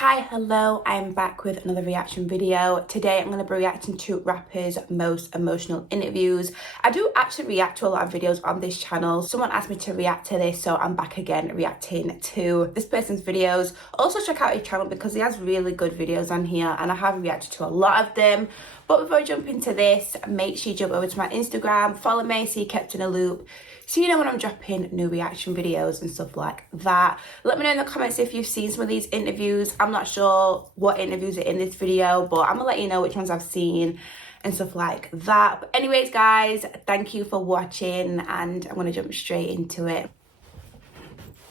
Hi, hello, I'm back with another reaction video. Today I'm going to be reacting to rappers' most emotional interviews. I do actually react to a lot of videos on this channel. Someone asked me to react to this, so I'm back again reacting to this person's videos. Also check out his channel because he has really good videos on here and I have reacted to a lot of them. But before I jump into this, make sure you jump over to my Instagram, follow me so you're kept in a loop, so you know when I'm dropping new reaction videos and stuff like that. Let me know in the comments if you've seen some of these interviews. I'm not sure what interviews are in this video, but I'm gonna let you know which ones I've seen and stuff like that. But anyways, guys, thank you for watching and I'm gonna jump straight into it.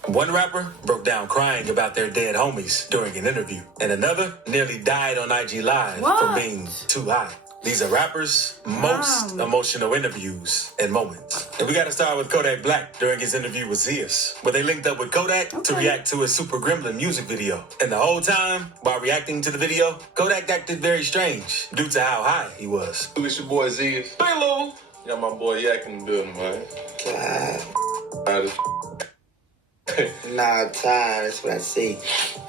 One rapper broke down crying about their dead homies during an interview, and another nearly died on IG Live for being too high. These are rappers' most emotional interviews and moments. And we gotta start with Kodak Black during his interview with Zias, where they linked up with Kodak to react to his Super Gremlin music video. And the whole time, while reacting to the video, Kodak acted very strange due to how high he was. It's your boy Zias. Hey, Lou. Got my boy Yak in the building, man. Nah, tired, that's what I see.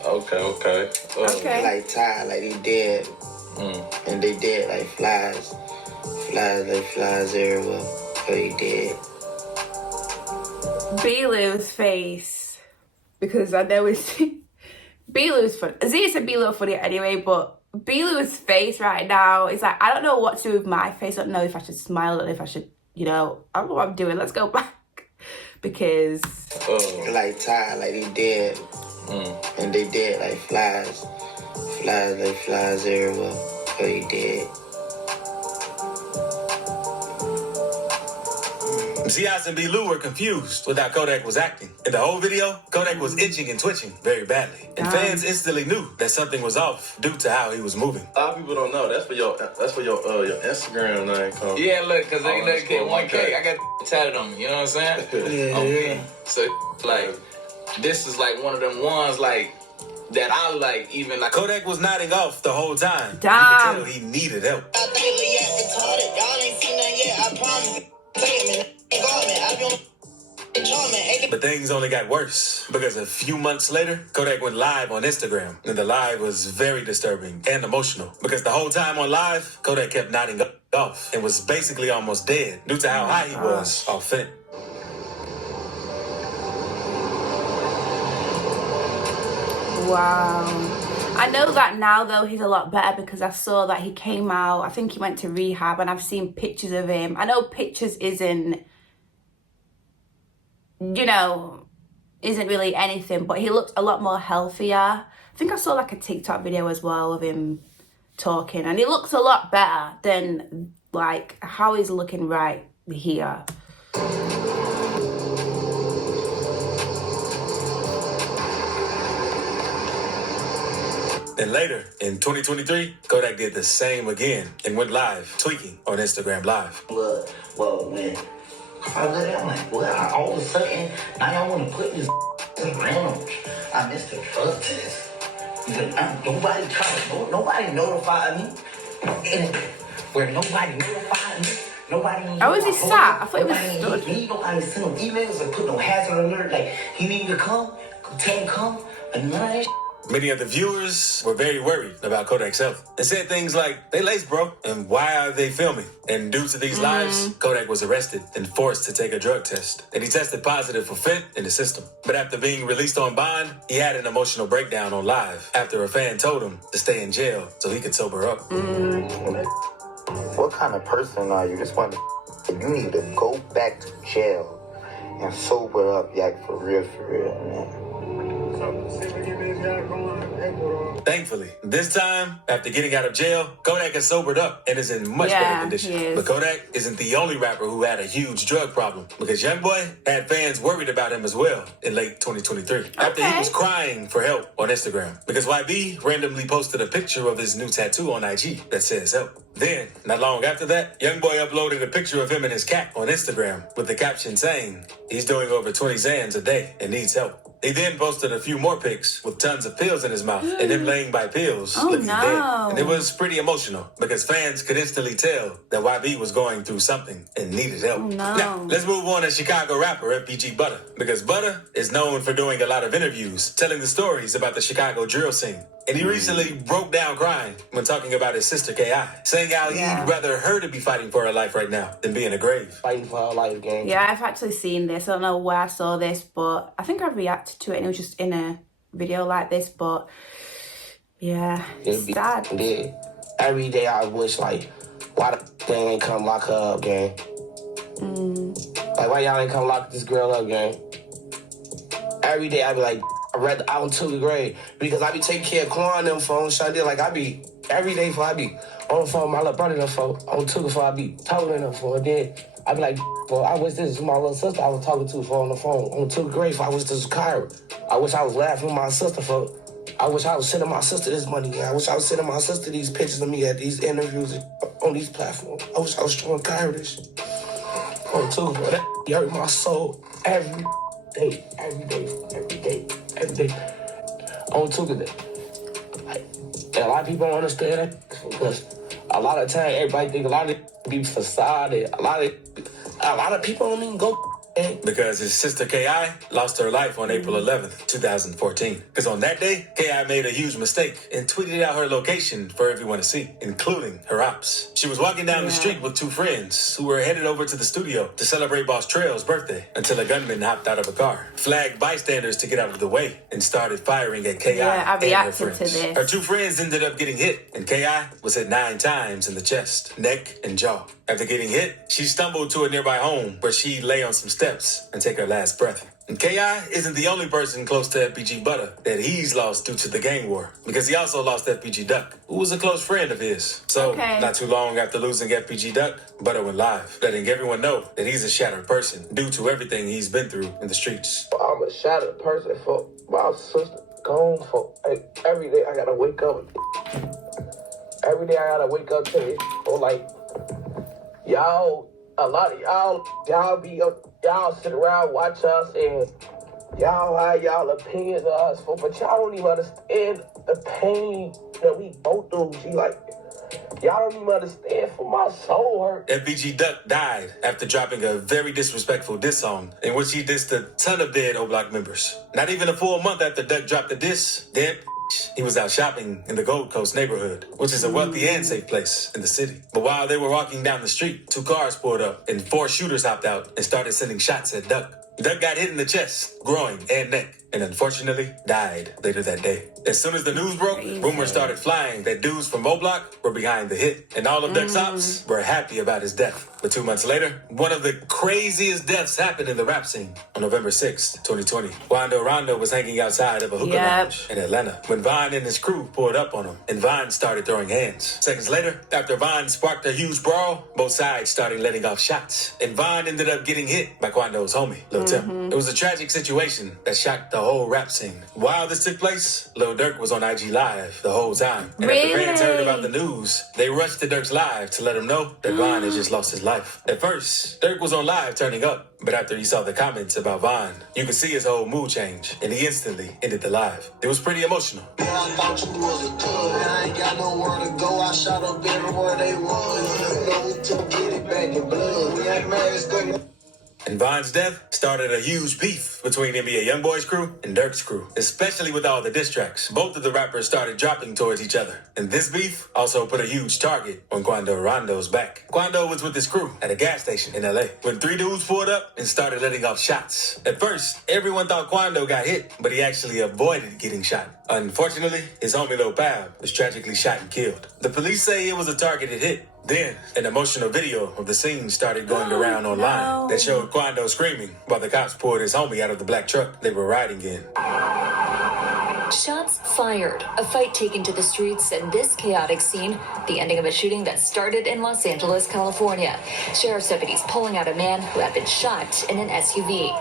Okay. Like tired, like they dead. And they dead like flies. Flies everywhere. So they dead. B-Lou's face. Because I know it's... B-Lou's funny. Zia said B-Lou funny anyway, but B-Lou's face right now is like, I don't know what to do with my face. I don't know if I should smile or if I should, I don't know what I'm doing. Let's go back. Because... Like tired, like they dead. And they dead like flies. Flies everywhere. So they dead. Zias and B-Lou were confused with how Kodak was acting. In the whole video, Kodak was itching and twitching very badly. And fans instantly knew that something was off due to how he was moving. A lot of people don't know. That's for your Instagram name comes. Yeah, look, cause they get 1K. I got tatted on me, you know what I'm saying? Yeah. So like, this is like one of them ones like that I like even like. Kodak was nodding off the whole time. Damn. You could tell he needed help. But things only got worse because a few months later, Kodak went live on Instagram. And the live was very disturbing and emotional because the whole time on live, Kodak kept nodding off and was basically almost dead due to how high he was off fentanyl. Wow. I know that now though he's a lot better because I saw that he came out, I think he went to rehab and I've seen pictures of him. I know pictures isn't really anything, but he looked a lot more healthier. I think I saw like a TikTok video as well of him talking and he looks a lot better than like how he's looking right here. And later, in 2023, Kodak did the same again and went live, tweaking on Instagram Live. Well, when I look at it, I'm like, well, all of a sudden, now y'all want to put this in randoms. I missed the drug test. Nobody notified me. And where nobody notified me. Nobody. Oh, was he sat? I thought he was stood. Nobody sent no emails or put no hazard alert. Like, he need to come, tell him come, and none of that. Many of the viewers were very worried about Kodak's health and said things like, they laced, bro, and why are they filming? And due to these lives, Kodak was arrested and forced to take a drug test. And he tested positive for fent in the system. But after being released on bond, he had an emotional breakdown on live after a fan told him to stay in jail so he could sober up. What kind of person are you? This one, you need to go back to jail and sober up, Yak, for real, man. Thankfully, this time, after getting out of jail, Kodak has sobered up and is in much better condition. But Kodak isn't the only rapper who had a huge drug problem because YoungBoy had fans worried about him as well in late 2023 after he was crying for help on Instagram because YB randomly posted a picture of his new tattoo on IG that says help. Then, not long after that, YoungBoy uploaded a picture of him and his cat on Instagram with the caption saying he's doing over 20 Xans a day and needs help. He then posted a few more pics with tons of pills in his mouth and him laying by pills looking dead. And it was pretty emotional because fans could instantly tell that YB was going through something and needed help. Now, let's move on to Chicago rapper FBG Butter because Butter is known for doing a lot of interviews telling the stories about the Chicago drill scene. And he recently broke down crying when talking about his sister K.I., saying how he'd rather her to be fighting for her life right now than be in a grave. Fighting for her life, gang. Yeah, I've actually seen this. I don't know where I saw this, but I think I reacted to it and it was just in a video like this, but yeah, it's sad. Yeah. Every day I wish, like, why the thing ain't come lock her up, gang? Like, why y'all ain't come lock this girl up, gang? Every day I be like, I read out in 2nd grade because I be taking care of Quando them phones, Shante. Like, I be, every day before I be on the phone, my little brother them phone, on 2 before I be talking to them phone. And then I be like, well, I wish this was my little sister I was talking to for on the phone. On 2nd grade, I wish this was Kyra. I wish I was laughing with my sister for. I wish I was sending my sister this money, gang. I wish I was sending my sister these pictures of me at these interviews on these platforms. I wish I was showing Kyra this shit. On 2, bro, that hurt my soul every day, every day, every day, every day. On 2 today. Like, and a lot of people don't understand that because a lot of time everybody think a lot of it be facade. A lot of people don't even go. Because his sister K.I. lost her life on April 11th, 2014. Because on that day, K.I. made a huge mistake and tweeted out her location for everyone to see, including her ops. She was walking down the street with 2 friends who were headed over to the studio to celebrate Boss Trail's birthday until a gunman hopped out of a car, flagged bystanders to get out of the way, and started firing at K.I. and her friends. To this. Her 2 friends ended up getting hit, and K.I. was hit 9 times in the chest, neck, and jaw. After getting hit, she stumbled to a nearby home where she lay on some steps and take her last breath. And K.I. isn't the only person close to FBG Butter that he's lost due to the gang war, because he also lost FBG Duck, who was a close friend of his. So, not too long after losing FBG Duck, Butter went live, letting everyone know that he's a shattered person due to everything he's been through in the streets. I'm a shattered person for my sister gone for. Like, every day I gotta wake up. Every day I gotta wake up to this. Or like, y'all, a lot of y'all sit around, watch us, and y'all have y'all opinions of us, but y'all don't even understand the pain that we both through. She like, y'all don't even understand for my soul hurt. FBG Duck died after dropping a very disrespectful diss song in which he dissed a ton of dead O-Block members. Not even a full month after Duck dropped the diss, he was out shopping in the Gold Coast neighborhood, which is a wealthy and safe place in the city. But while they were walking down the street, 2 cars pulled up and 4 shooters hopped out and started sending shots at Duck. Duck got hit in the chest, groin, and neck, and unfortunately died later that day. As soon as the news broke, rumors started flying that dudes from O-Block were behind the hit, and all of Duck's ops were happy about his death. But 2 months later, one of the craziest deaths happened in the rap scene on November 6, 2020. Quando Rondo was hanging outside of a hookah lounge in Atlanta when Vine and his crew pulled up on him, and Vine started throwing hands. Seconds later, after Vine sparked a huge brawl, both sides started letting off shots, and Vine ended up getting hit by Quando's homie, Lil Dump. It was a tragic situation that shocked the whole rap scene. While this took place, Lil Durk was on IG Live the whole time. And after fans heard about the news, they rushed to Durk's live to let him know that Vine had just lost his life. At first, Durk was on live turning up, but after he saw the comments about Vine, you could see his whole mood change, and he instantly ended the live. It was pretty emotional. Yeah, I thought you was a thug. I ain't got nowhere to go. I shot up everywhere they was. To get it back in blood. We ain't mad. And Vine's death started a huge beef between NBA YoungBoy's crew and Durk's crew, especially with all the diss tracks. Both of the rappers started dropping towards each other. And this beef also put a huge target on Quando Rondo's back. Quando was with his crew at a gas station in LA when 3 dudes pulled up and started letting off shots. At first, everyone thought Quando got hit, but he actually avoided getting shot. Unfortunately, his homie Lil Pab was tragically shot and killed. The police say it was a targeted hit. Then, an emotional video of the scene started going around online that showed Quando screaming while the cops pulled his homie out of the black truck they were riding in. Shots fired, a fight taken to the streets, and this chaotic scene, the ending of a shooting that started in Los Angeles, California. Sheriff's deputies pulling out a man who had been shot in an SUV.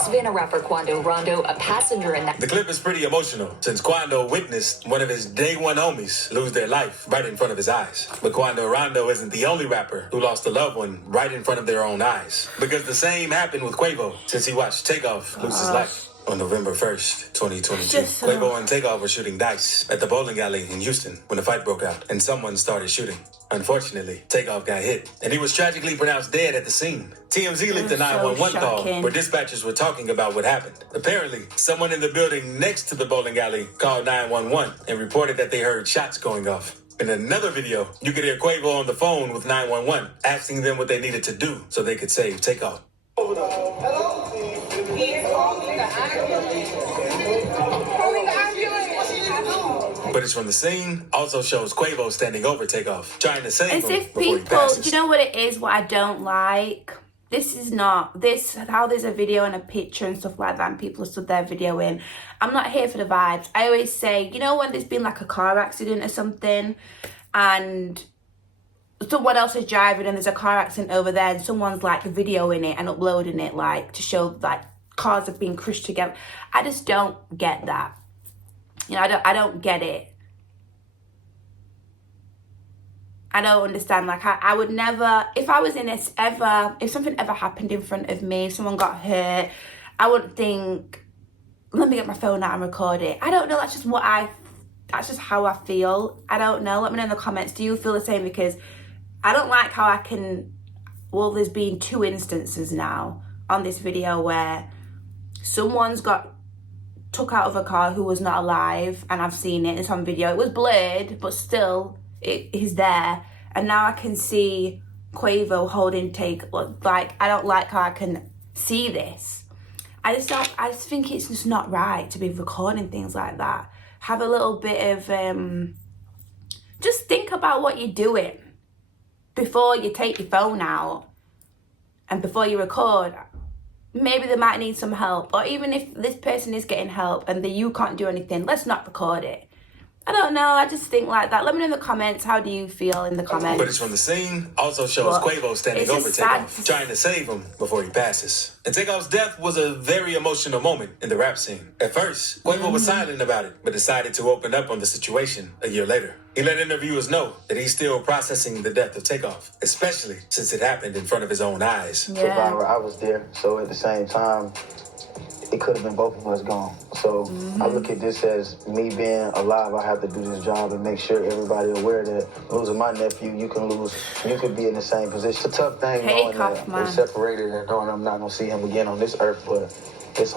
Savannah rapper Quando Rondo, a passenger in that. The clip is pretty emotional since Quando witnessed one of his day one homies lose their life right in front of his eyes. But Quando Rondo isn't the only rapper who lost a loved one right in front of their own eyes. Because the same happened with Quavo since he watched Takeoff lose his life. On November 1st, 2022, Quavo and Takeoff were shooting dice at the bowling alley in Houston when a fight broke out and someone started shooting. Unfortunately, Takeoff got hit, and he was tragically pronounced dead at the scene. TMZ leaked a 911 call where dispatchers were talking about what happened. Apparently, someone in the building next to the bowling alley called 911 and reported that they heard shots going off. In another video, you could hear Quavo on the phone with 911, asking them what they needed to do so they could save Takeoff. Hello? He's calling the ambulance. Calling the ambulance. What you need to do? Footage from the scene also shows Quavo standing over Takeoff, trying to save him if before he people, passes. do you know what it is? What I don't like? This is not this how there's a video and a picture and stuff like that, and people stood there videoing. I'm not here for the vibes. I always say, you know, when there's been like a car accident or something, and someone else is driving and there's a car accident over there, and someone's like videoing it and uploading it, like to show like cars have been crushed together. I just don't get that. You know, I don't get it. I don't understand. Like, I would never, if I was in this ever, if something ever happened in front of me, if someone got hurt, I wouldn't think, let me get my phone out and record it. I don't know. That's just how I feel. I don't know. Let me know in the comments. Do you feel the same? Because I don't like how I can, well, there's been 2 instances now on this video where someone's got took out of a car who was not alive, and I've seen it. It's on video. It was blurred, but still, it is there. And now I can see Quavo holding like, I don't like how I can see this. I just think it's just not right to be recording things like that. Have a little bit of, just think about what you're doing before you take your phone out and before you record. Maybe they might need some help, or even if this person is getting help and you can't do anything, let's not record it. I don't know, I just think like that. Let me know in the comments, how do you feel in the comments? Footage from the scene also shows Quavo standing over Takeoff, trying to save him before he passes. And Takeoff's death was a very emotional moment in the rap scene. At first, Quavo was silent about it, but decided to open up on the situation a year later. He let interviewers know that he's still processing the death of Takeoff, especially since it happened in front of his own eyes. Yeah. I was there, so at the same time, it could have been both of us gone. So I look at this as me being alive. I have to do this job and make sure everybody aware that losing my nephew, you could be in the same position. It's a tough thing knowing that we're separated and knowing I'm not gonna see him again on this earth, but it's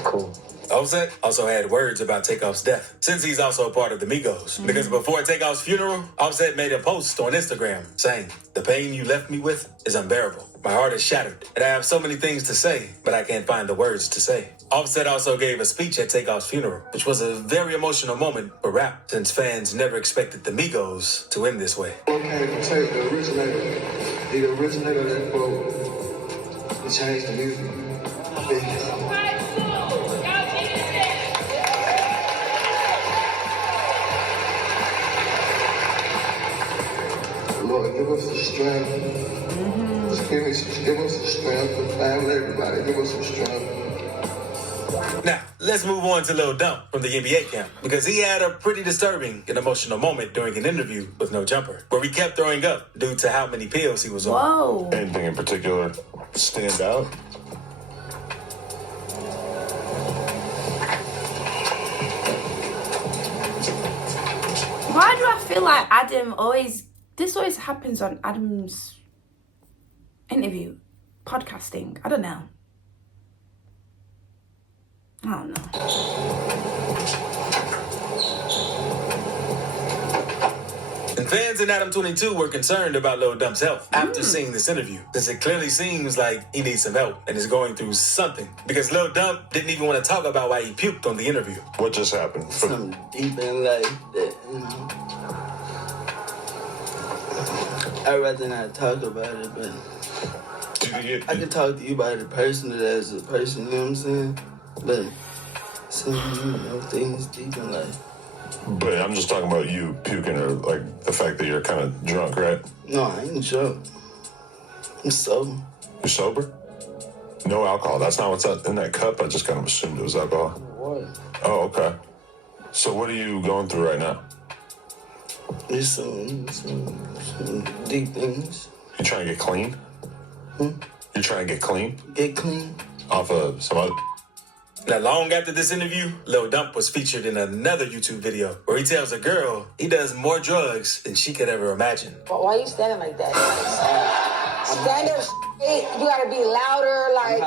cool. Offset also had words about Takeoff's death, since he's also a part of the Migos. Because before Takeoff's funeral, Offset made a post on Instagram saying, "The pain you left me with is unbearable. My heart is shattered, and I have so many things to say, but I can't find the words to say." Offset also gave a speech at Takeoff's funeral, which was a very emotional moment for rap, since fans never expected the Migos to end this way. Okay, take the originator. The originator of that quote. He changed the music. Lord, give us the strength. Just give us the strength to family, everybody. Give us some strength. Now, let's move on to Lil Dump from the NBA camp, because he had a pretty disturbing and emotional moment during an interview with No Jumper, where he kept throwing up due to how many pills he was on. Whoa. Anything in particular stand out? Why do I feel like Adam this always happens on Adam's interview, podcasting? I don't know. And fans in Adam 22 were concerned about Lil Dump's health after seeing this interview, since it clearly seems like he needs some help and is going through something. Because Lil Dump didn't even want to talk about why he puked on the interview. What just happened? Something deep in life that, I'd rather not talk about it, but I can talk to you about it personally as a person, you know what I'm saying? But some things deep in life. But I'm just talking about you puking, or like the fact that you're kind of drunk, right? No, I ain't drunk. I'm sober. You're sober? No alcohol. That's not what's in that cup. I just kind of assumed it was alcohol. What? Oh, okay. So what are you going through right now? There's some deep things. You trying to get clean? You trying to get clean? Get clean? Off of some other... Not long after this interview, Lil Dump was featured in another YouTube video where he tells a girl he does more drugs than she could ever imagine. Why are you standing like that? Stand up straight. You gotta be louder, like.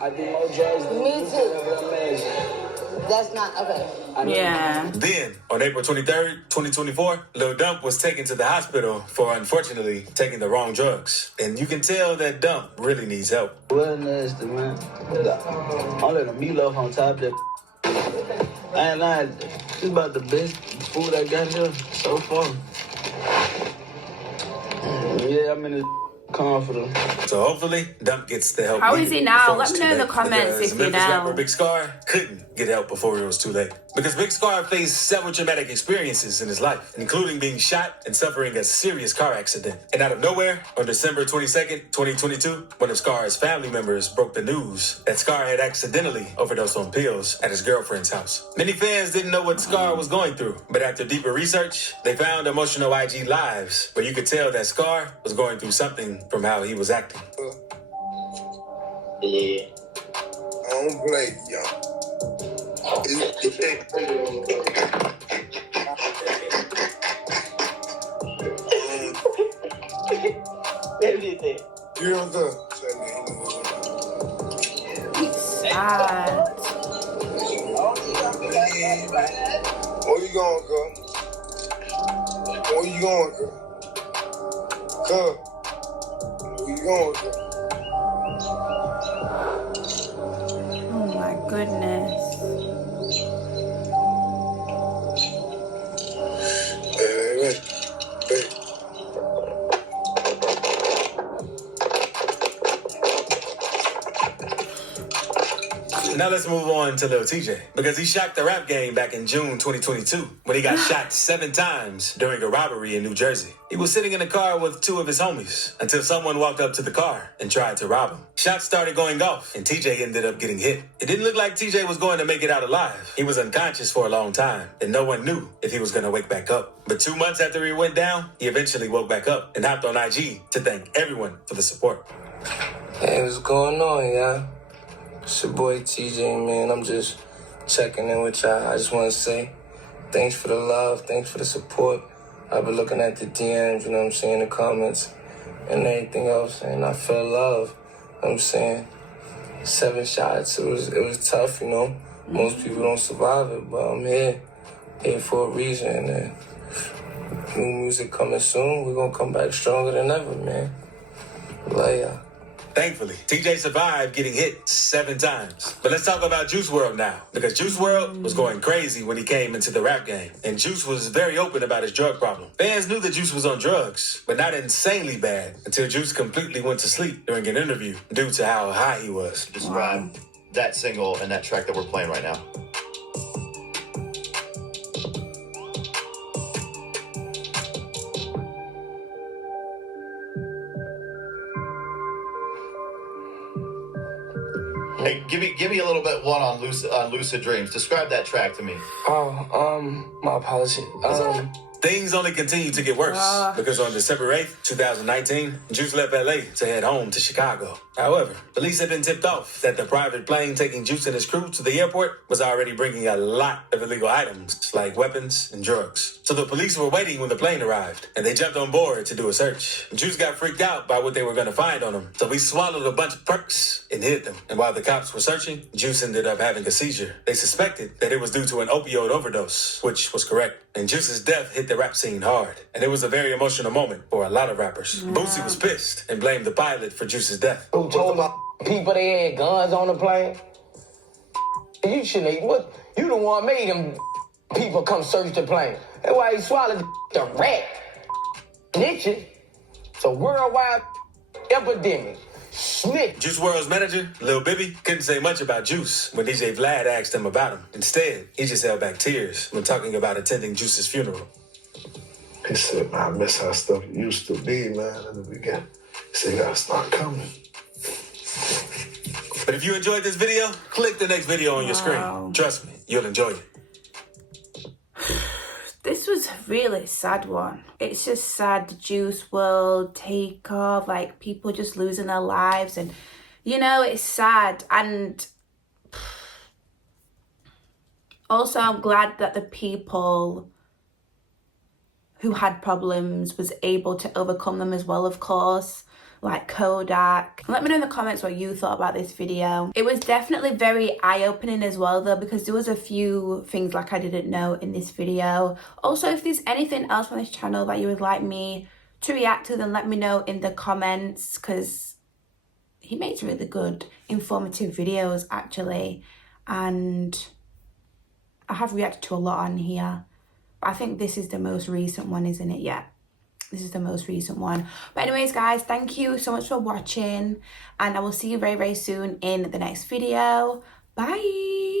I do more drugs than Me you too. could ever imagine. That's not okay. Yeah. Then, on April 23rd, 2024, Lil Dump was taken to the hospital for, unfortunately, taking the wrong drugs. And you can tell that Dump really needs help. Well, nasty, man. I'm letting meatloaf on top of that. I ain't lying. This is about the best food I got here so far. Yeah, I'm in this comfortable. So hopefully, Dump gets the help. How is he now? before Let it's me know too in the late, comments because if you Memphis know. rapper Big Scar couldn't get help before it was too late. Because Big Scar faced several traumatic experiences in his life, including being shot and suffering a serious car accident. And out of nowhere, on December 22nd, 2022, one of Scar's family members broke the news that Scar had accidentally overdosed on pills at his girlfriend's house. Many fans didn't know what Scar was going through, but after deeper research, they found emotional IG lives where you could tell that Scar was going through something from how he was acting. Yeah. I don't play, y'all. Everything. You don't go. Sad. Where you going, girl? Where you going, girl? Girl. Where you going, girl? Oh my goodness. Hey. Now let's move on to Lil Tjay, because he shocked the rap game back in June 2022 when he got shot 7 times during a robbery in New Jersey. He was sitting in a car with 2 of his homies until someone walked up to the car and tried to rob him. Shots started going off and Tjay ended up getting hit. It didn't look like Tjay was going to make it out alive. He was unconscious for a long time and no one knew if he was going to wake back up. But 2 months after he went down, he eventually woke back up and hopped on IG to thank everyone for the support. Hey, what's going on, y'all? It's your boy Tjay, man. I'm just checking in with y'all. I just want to say thanks for the love, thanks for the support. I've been looking at the DMs, you know what I'm saying, the comments and everything else, and I feel love. You know what I'm saying? 7 shots, it was tough, you know. Most people don't survive it, but I'm here for a reason. And new music coming soon. We're gonna come back stronger than ever, man. Love y'all. Thankfully, Tjay survived getting hit 7 times. But let's talk about Juice WRLD now, because Juice WRLD was going crazy when he came into the rap game, and Juice was very open about his drug problem. Fans knew that Juice was on drugs, but not insanely bad, until Juice completely went to sleep during an interview due to how high he was. Describe that single and that track that we're playing right now. Hey, give me a little bit one on Lucid Dreams. Describe that track to me. My apology. Things only continued to get worse because on December 8th, 2019, Juice left LA to head home to Chicago. However, police had been tipped off that the private plane taking Juice and his crew to the airport was already bringing a lot of illegal items like weapons and drugs. So the police were waiting when the plane arrived and they jumped on board to do a search. Juice got freaked out by what they were going to find on him, so he swallowed a bunch of perks and hid them. And while the cops were searching, Juice ended up having a seizure. They suspected that it was due to an opioid overdose, which was correct. And Juice's death hit the rap scene hard. And it was a very emotional moment for a lot of rappers. Yeah. Boosie was pissed and blamed the pilot for Juice's death. Who told my people they had guns on the plane? You shouldn't. What? You the one made them people come search the plane. That's why he swallowed the rat. Snitching. It's a worldwide epidemic. Snitch. Juice WRLD's manager, Lil Bibby, couldn't say much about Juice when DJ Vlad asked him about him. Instead, he just held back tears when talking about attending Juice's funeral. He said, man, I miss how stuff used to be, man, in the beginning. He said, you gotta start coming. But if you enjoyed this video, click the next video on your screen. Trust me, you'll enjoy it. This was a really sad one. It's just sad, the Juice WRLD, Takeoff, like people just losing their lives, and you know, it's sad. And Also, I'm glad that the people who had problems was able to overcome them as well, of course, like Kodak. Let me know in the comments what you thought about this video. It was definitely very eye-opening as well though, because there was a few things like I didn't know in this video. Also, if there's anything else on this channel that you would like me to react to, then let me know in the comments, because he makes really good informative videos actually, and I have reacted to a lot on here. I think this is the most recent one, isn't it? Yeah, this is the most recent one. But anyways, guys, thank you so much for watching, and I will see you very, very soon in the next video. Bye.